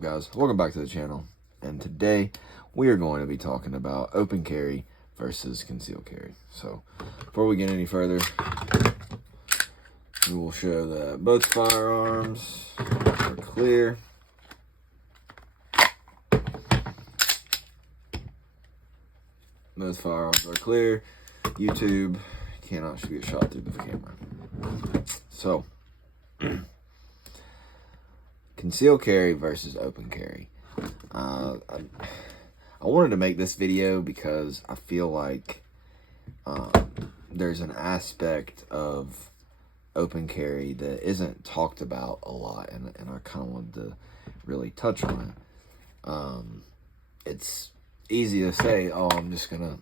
Guys, welcome back to the channel, and today we are going to be talking about open carry versus concealed carry. So before we get any further, we will show that both firearms are clear. Both firearms are clear. YouTube cannot get shot through the camera. So concealed carry versus open carry. I wanted to make this video because I feel like there's an aspect of open carry that isn't talked about a lot, and I kind of wanted to really touch on it. It's easy to say, oh, I'm just gonna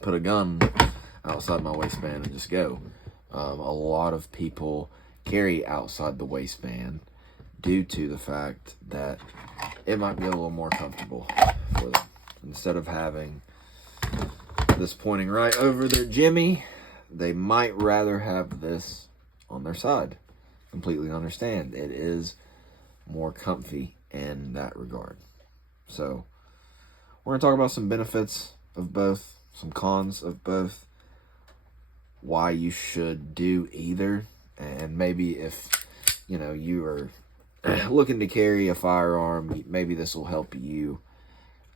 put a gun outside my waistband and just go. A lot of people carry outside the waistband due to the fact that it might be a little more comfortable for them. Instead of having this pointing right over their jimmy, they might rather have this on their side. Completely understand. It is more comfy in that regard. So we're going to talk about some benefits of both, some cons of both, why you should do either, and maybe if, you know, you are looking to carry a firearm, maybe this will help you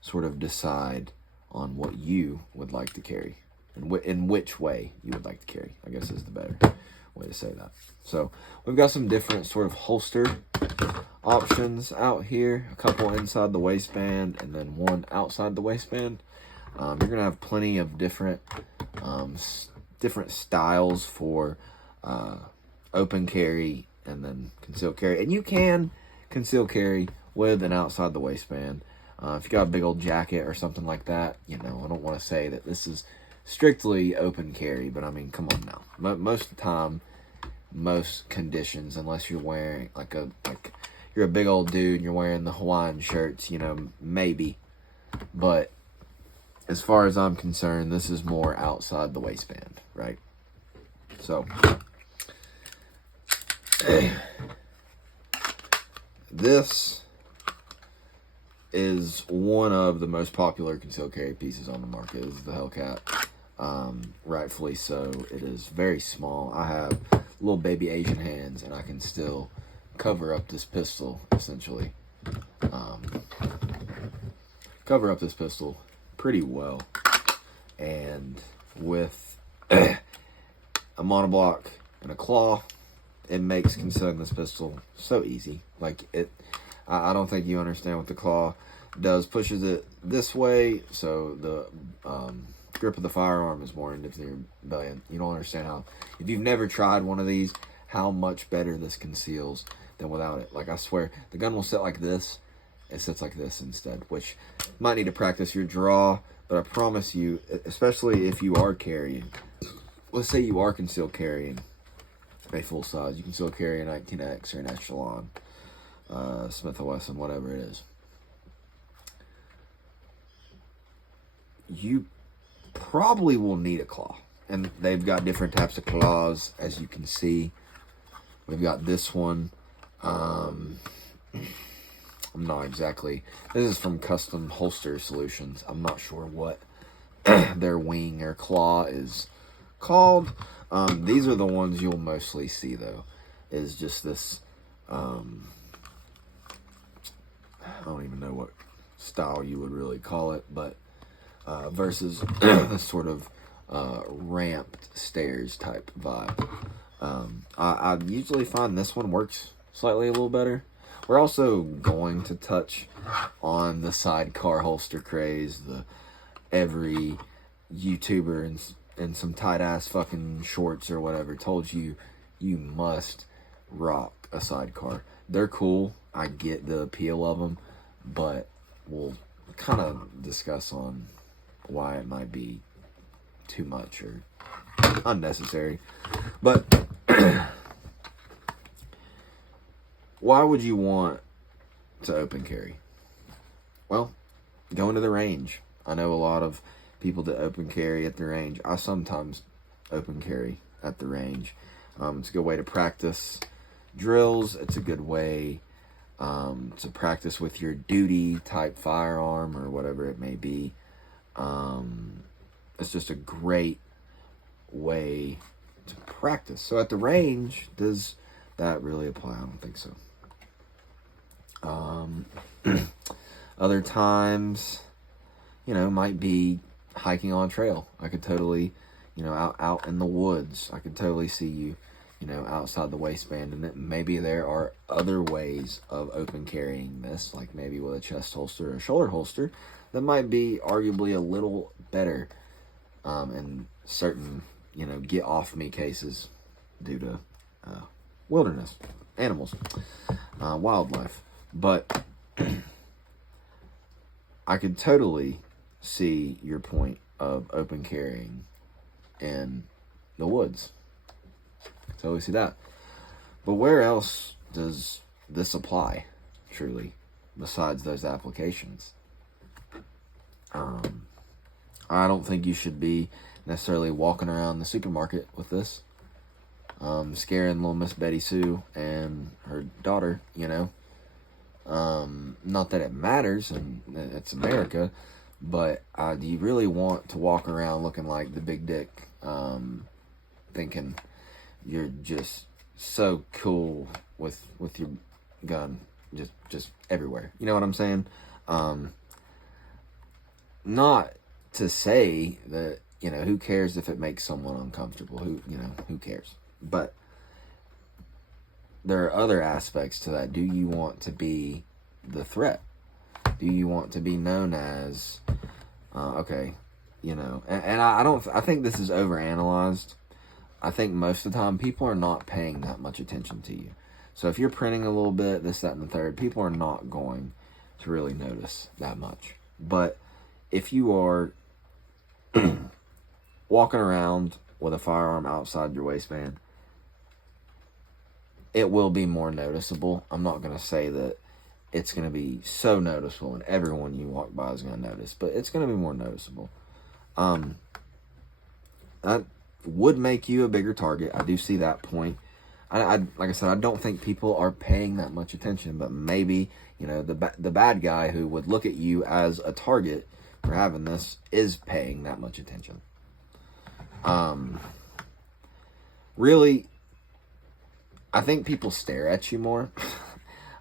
sort of decide on what you would like to carry and in which way you would like to carry, I guess is the better way to say that. So we've got some different sort of holster options out here, a couple inside the waistband and then one outside the waistband. You're gonna have plenty of different styles for open carry and then concealed carry. And you can conceal carry with an outside the waistband. If you got a big old jacket or something like that, you know, I don't want to say that this is strictly open carry, but I mean, come on now. Most of the time, most conditions, unless you're wearing like you're a big old dude and you're wearing the Hawaiian shirts, you know, maybe. But as far as I'm concerned, this is more outside the waistband, right? So this is one of the most popular concealed carry pieces on the market, is the Hellcat. Rightfully so. It is very small. I have little baby Asian hands, and I can still cover up this pistol, essentially. Cover up this pistol pretty well. And with a monoblock and a claw, it makes concealing this pistol so easy. Like, I don't think you understand what the claw does. Pushes it this way, so the grip of the firearm is more into your belly. You don't understand how, if you've never tried one of these, how much better this conceals than without it. Like, I swear, the gun will sit like this. It sits like this instead, which might need to practice your draw, but I promise you, especially if you are carrying, let's say you are concealed carrying a full size, you can still carry a 19X or an Echelon, Smith & Wesson, whatever it is. You probably will need a claw, and they've got different types of claws, as you can see. We've got this one. I'm not exactly, this is from Custom Holster Solutions. I'm not sure what their wing or claw is called. These are the ones you'll mostly see, though, is just this, I don't even know what style you would really call it, but versus this sort of ramped stairs type vibe. I usually find this one works slightly a little better. We're also going to touch on the sidecar holster craze. Every YouTuber and some tight-ass fucking shorts or whatever told you must rock a sidecar. They're cool. I get the appeal of them, but we'll kind of discuss on why it might be too much or unnecessary. But why would you want to open carry? Well, going to the range. I know a lot of people that open carry at the range. I sometimes open carry at the range. It's a good way to practice drills. It's a good way to practice with your duty type firearm or whatever it may be. It's just a great way to practice. So at the range, does that really apply? I don't think so. Other times, might be hiking on trail. I could totally, out in the woods, I could totally see you, outside the waistband. And maybe there are other ways of open carrying this, like maybe with a chest holster or a shoulder holster, that might be arguably a little better in certain, get off me cases due to wilderness, animals, wildlife. But I could totally see your point of open carrying in the woods. Totally see that. But where else does this apply, truly, besides those applications? I don't think you should be necessarily walking around the supermarket with this, scaring little Miss Betty Sue and her daughter, Not that it matters, and it's America, but do you really want to walk around looking like the big dick, thinking you're just so cool with your gun, just everywhere? You know what I'm saying? Not to say that, who cares if it makes someone uncomfortable? Who cares? But there are other aspects to that. Do you want to be the threat? Do you want to be known as, okay, and I think this is overanalyzed. I think most of the time people are not paying that much attention to you. So if you're printing a little bit, this, that, and the third, people are not going to really notice that much. But if you are walking around with a firearm outside your waistband, it will be more noticeable. I'm not going to say that it's going to be so noticeable and everyone you walk by is going to notice, but it's going to be more noticeable. That would make you a bigger target. I do see that point. I like I said, I don't think people are paying that much attention, but maybe, the bad guy who would look at you as a target for having this is paying that much attention. Really, I think people stare at you more.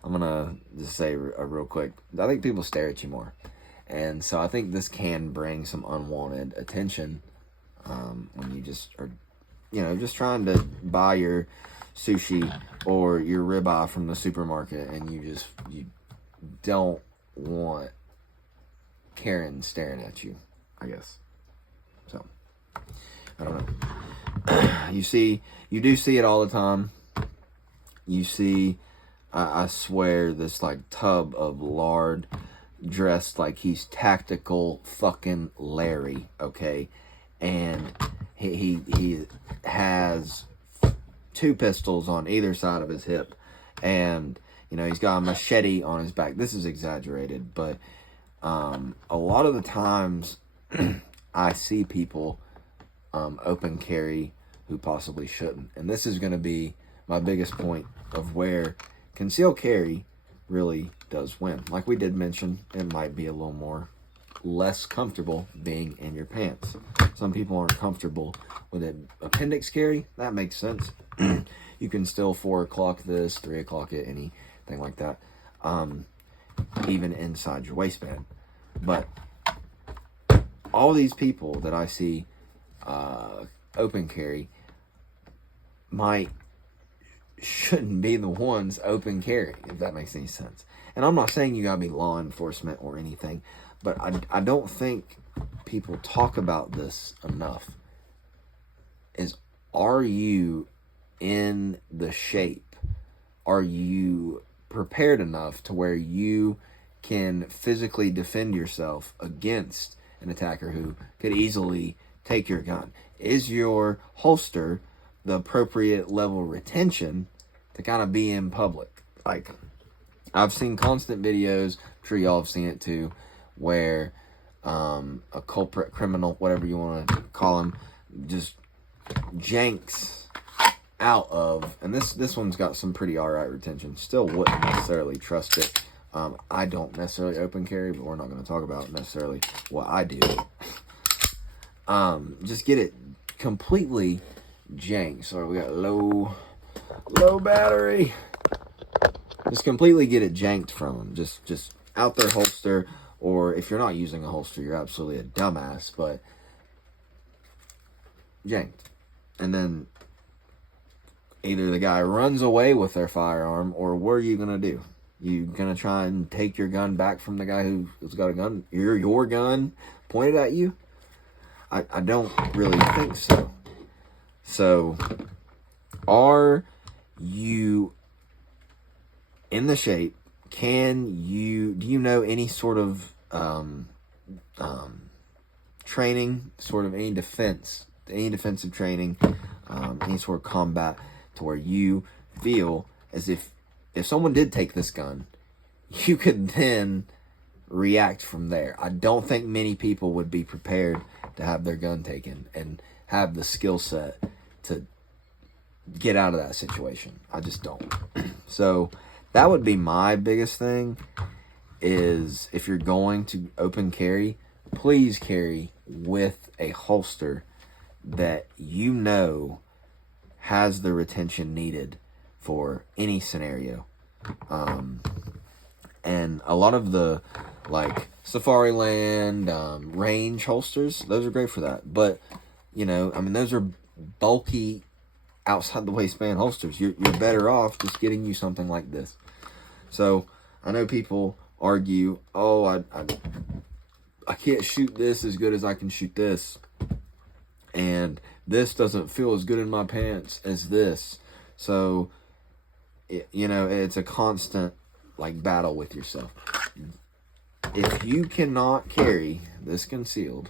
I'm gonna just say real quick, I think people stare at you more, and so I think this can bring some unwanted attention when you just are, just trying to buy your sushi or your ribeye from the supermarket, and you don't want Karen staring at you, I guess. So I don't know. You do see it all the time. You see, I swear, this like tub of lard dressed like he's tactical fucking Larry, okay? And he has 2 pistols on either side of his hip, and he's got a machete on his back. This is exaggerated, but a lot of the times I see people open carry who possibly shouldn't, and this is going to be my biggest point of where concealed carry really does win. Like we did mention, it might be a little less comfortable being in your pants. Some people aren't comfortable with an appendix carry. That makes sense. You can still 4 o'clock this, 3 o'clock it, anything like that, even inside your waistband. But all these people that I see open carry shouldn't be the ones open carry, if that makes any sense. And I'm not saying you gotta be law enforcement or anything, but I don't think people talk about this enough. Are you in the shape? Are you prepared enough to where you can physically defend yourself against an attacker who could easily take your gun? Is your holster the appropriate level of retention to kind of be in public? Like, I've seen constant videos, I'm sure y'all have seen it too, where a culprit, criminal, whatever you want to call him, just janks out of, and this one's got some pretty alright retention. Still wouldn't necessarily trust it. I don't necessarily open carry, but we're not going to talk about necessarily what I do. Just get it completely janked. Sorry, we got low battery. Just completely get it janked from them. Just out their holster, or if you're not using a holster, you're absolutely a dumbass, but janked. And then either the guy runs away with their firearm, or what are you going to do? You going to try and take your gun back from the guy who's got a gun, your gun pointed at you? I don't really think so. So, are you in the shape? Do you know any sort of training, sort of any defensive training, any sort of combat, to where you feel as if someone did take this gun, you could then react from there? I don't think many people would be prepared to have their gun taken and have the skill set to get out of that situation. I just don't. So that would be my biggest thing, is if you're going to open carry, please carry with a holster that you know has the retention needed for any scenario. And a lot of the, like, Safariland, range holsters, those are great for that. But, you know, I mean, those are bulky outside the waistband holsters. You're better off just getting you something like this. So I know people argue, oh, I can't shoot this as good as I can shoot this, and this doesn't feel as good in my pants as this. So you know, it's a constant, like, battle with yourself. If you cannot carry this concealed,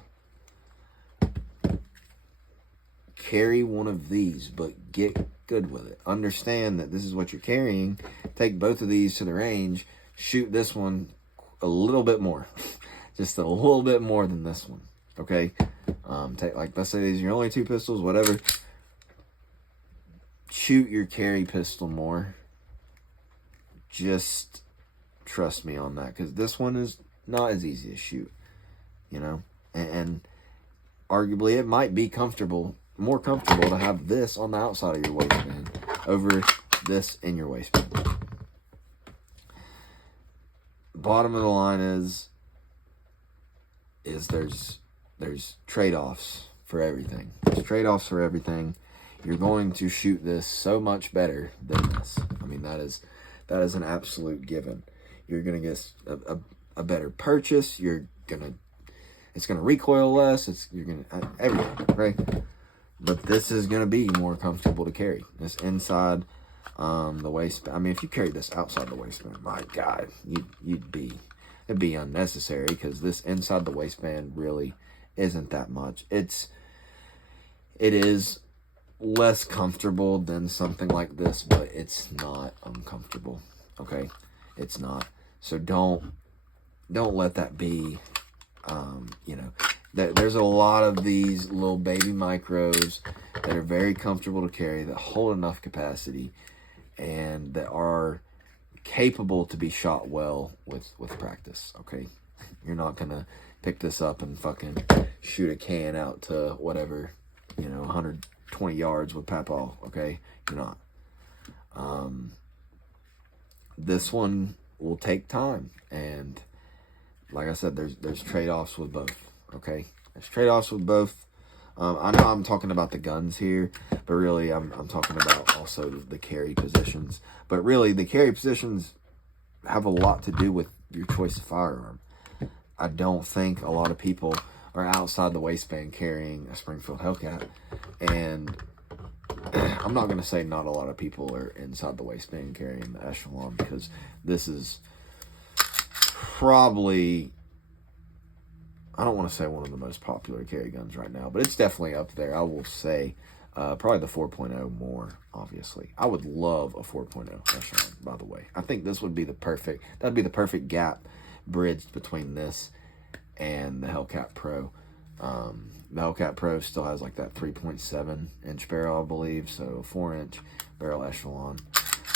carry one of these, but get good with it. Understand that this is what you're carrying. Take both of these to the range. Shoot this one a little bit more. Just a little bit more than this one. Okay? Take, like, let's say these are your only two pistols, whatever. Shoot your carry pistol more. Just trust me on that, because this one is not as easy to shoot, you know, and arguably it might be more comfortable to have this on the outside of your waistband over this in your waistband. Bottom of the line is there's trade-offs for everything. There's trade-offs for everything. You're going to shoot this so much better than this. I mean, that is an absolute given. You're going to get a better purchase. It's going to recoil less. You're going to, everything, right? But this is going to be more comfortable to carry. This inside the waistband. I mean, if you carried this outside the waistband, my God, it'd be unnecessary, because this inside the waistband really isn't that much. It is less comfortable than something like this, but it's not uncomfortable. Okay, it's not. So don't let that be. You know, there's a lot of these little baby micros that are very comfortable to carry, that hold enough capacity, and that are capable to be shot well with practice. Okay, you're not gonna pick this up and fucking shoot a can out to whatever, you know, 120 yards with Papaw. Okay, you're not. This one will take time, and like I said, there's trade-offs with both. Okay, there's trade-offs with both. I know I'm talking about the guns here, but really I'm talking about also the carry positions. But really, the carry positions have a lot to do with your choice of firearm. I don't think a lot of people are outside the waistband carrying a Springfield Hellcat, and I'm not going to say not a lot of people are inside the waistband carrying the Echelon, because this is probably, I don't want to say one of the most popular carry guns right now, but it's definitely up there. I will say probably the 4.0 more, obviously. I would love a 4.0 Echelon, by the way. I think this would be the perfect gap bridged between this and the Hellcat Pro. The Hellcat Pro still has like that 3.7 inch barrel, I believe, so 4-inch barrel echelon.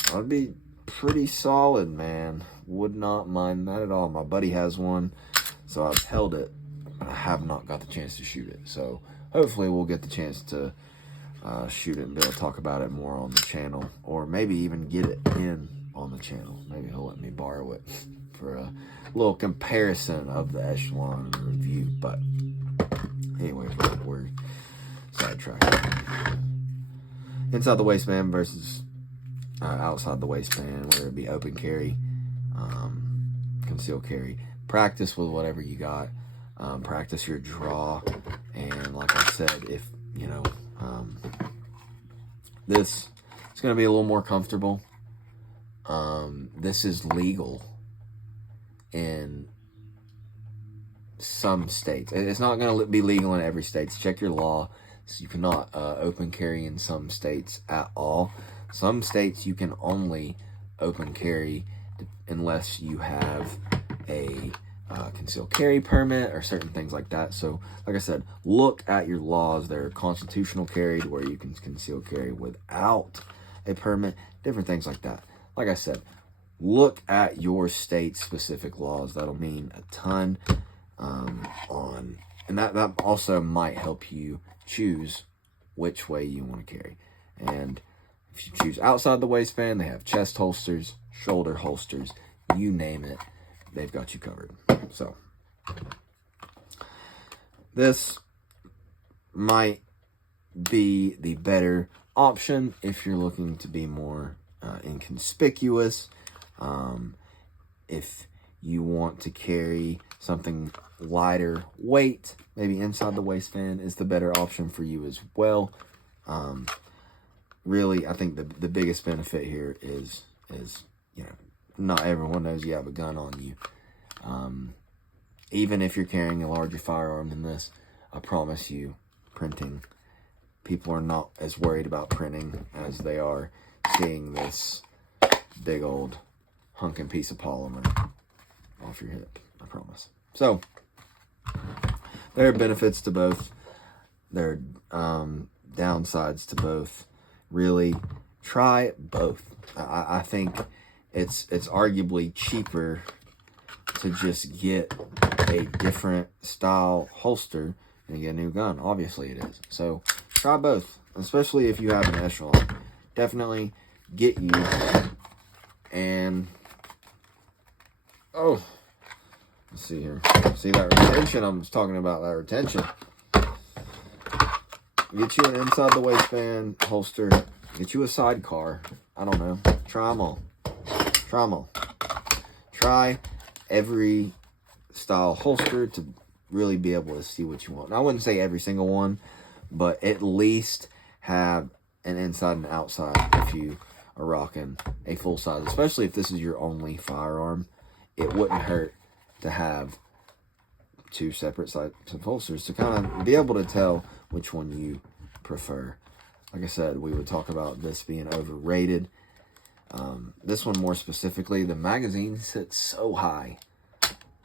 That'd be pretty solid, man. Would not mind that at all. My buddy has one, so I've held it, but I have not got the chance to shoot it. So hopefully we'll get the chance to shoot it and be able to talk about it more on the channel, or maybe even get it in on the channel. Maybe he'll let me borrow it for a little comparison of the echelon review. But anyway, we're sidetracked. Inside the waistband versus outside the waistband, whether it be open carry, conceal carry. Practice with whatever you got. Practice your draw, and like I said, if you know, this is going to be a little more comfortable. This is legal in some states. It's not going to be legal in every state. Check your law. So you cannot open carry in some states at all. Some states you can only open carry unless you have a concealed carry permit or certain things like that. So like I said, look at your laws. There are constitutional carried where you can conceal carry without a permit, different things like that. Like I said, look at your state specific laws. That'll mean a ton and that also might help you choose which way you want to carry. And if you choose outside the waistband, they have chest holsters, shoulder holsters, you name it, they've got you covered. So this might be the better option if you're looking to be more inconspicuous. If you want to carry something lighter weight, maybe inside the waistband is the better option for you as well. Really, I think the biggest benefit here is you know, not everyone knows you have a gun on you. Even if you're carrying a larger firearm than this, I promise you, printing, people are not as worried about printing as they are seeing this big old hunking piece of polymer off your hip, I promise. So there are benefits to both. There are downsides to both. Really, try both. I think it's arguably cheaper to just get a different style holster and get a new gun. Obviously it is. So try both, especially if you have an echelon. Definitely get you. And oh, let's see here. See that retention? I'm just talking about that retention. Get you an inside the waistband holster. Get you a sidecar. I don't know. Try them all. Try them all. Try every style holster to really be able to see what you want. And I wouldn't say every single one, but at least have an inside and outside if you are rocking a full size. Especially if this is your only firearm. It wouldn't hurt to have two separate sides of holsters to kind of be able to tell which one you prefer. Like I said, we would talk about this being overrated. This one more specifically, the magazine sits so high,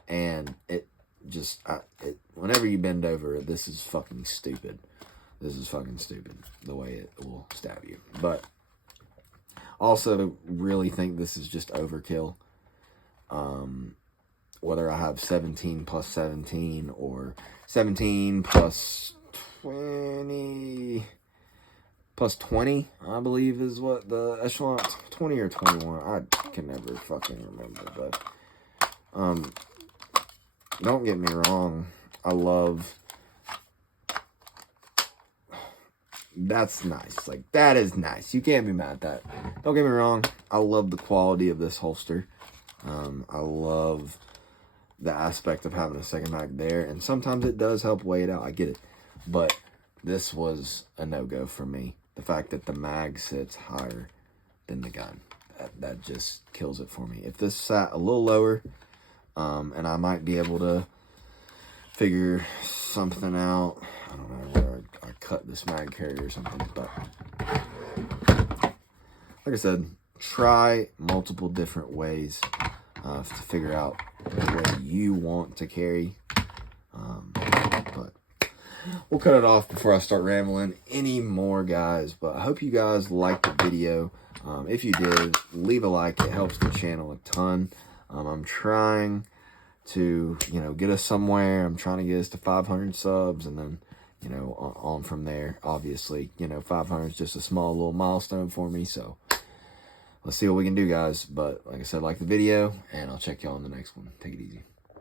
and it just, whenever you bend over, this is fucking stupid. This is fucking stupid, the way it will stab you. But also really think this is just overkill. Whether I have 17 plus 17 or 17 plus 20 plus 20, I believe is what the echelon, 20 or 21, I can never fucking remember. But don't get me wrong, I love, that's nice, like that is nice, you can't be mad at that. Don't get me wrong, I love the quality of this holster. I love the aspect of having a second mag there, and sometimes it does help weigh it out, I get it, but this was a no-go for me. The fact that the mag sits higher than the gun, that just kills it for me. If this sat a little lower, and I might be able to figure something out, I don't know, where I cut this mag carrier or something, but like I said, try multiple different ways to figure out the way you want to carry. But we'll cut it off before I start rambling anymore, guys. But I hope you guys liked the video. If you did, leave a like. It helps the channel a ton. I'm trying to, get us somewhere. I'm trying to get us to 500 subs, and then, on from there. Obviously, 500 is just a small little milestone for me. So let's see what we can do, guys. But like I said, like the video, and I'll check y'all in the next one. Take it easy.